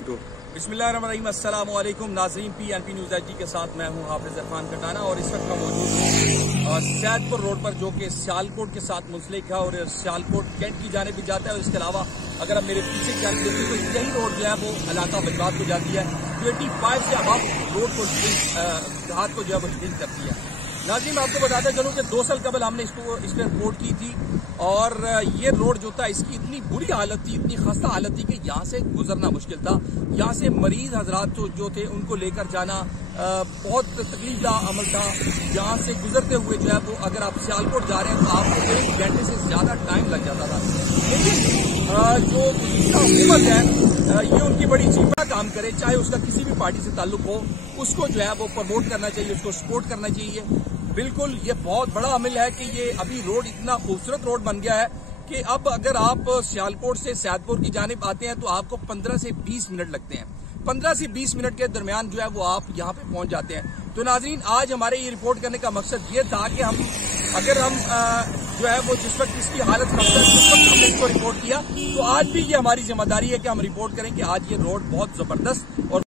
बिस्मिल्लाहिर्रहमानिर्रहीम, अस्सलामु अलैकुम नाज़रीन। PNP न्यूज़ एचडी के साथ मैं हूं हाफिज इरफान कटाना और इस वक्त मैं मौजूद हूं सैदपुर रोड पर, जो कि सियालकोट के साथ मुंसलिक है और सियालकोट कैंट की जाने भी जाता है। और इसके अलावा अगर आप मेरे पीछे ख्याल देखें तो यही रोड जो है वो इलाका बजवात को जाती है। 25 से अब रोड को हाथ को जो है वो लिंक करती है। नाज़रीन, मैं आपको बताता चलूं कि 2 साल कबल हमने इस पर रिपोर्ट की थी और ये रोड जो था इसकी इतनी बुरी हालत थी, इतनी खस्ता हालत थी कि यहाँ से गुजरना मुश्किल था। यहाँ से मरीज हजरात जो थे उनको लेकर जाना बहुत तकलीफदाह अमल था। यहाँ से गुजरते हुए जो है वो अगर आप सियालकोट जा रहे हैं तो आपको 1 घंटे से ज्यादा टाइम लग जाता था। लेकिन जो हुकूमत है ये उनकी बड़ी जिम्मा काम करे, चाहे उसका किसी भी पार्टी से ताल्लुक हो, उसको जो है वो प्रमोट करना चाहिए, उसको सपोर्ट करना चाहिए। बिल्कुल ये बहुत बड़ा अमल है कि ये अभी रोड इतना खूबसूरत रोड बन गया है कि अब अगर आप सियालकोट से सैदपुर की जानिब आते हैं तो आपको 15 से 20 मिनट लगते हैं। 15 से 20 मिनट के दरमियान जो है वो आप यहाँ पे पहुंच जाते हैं। तो नाजरीन, आज हमारे ये रिपोर्ट करने का मकसद ये था कि हम जो है वो जिस वक्त इसकी हालत खस्ता है उस वक्त हमने इसको रिपोर्ट किया, तो आज भी ये हमारी जिम्मेदारी है कि हम रिपोर्ट करें कि आज ये रोड बहुत जबरदस्त और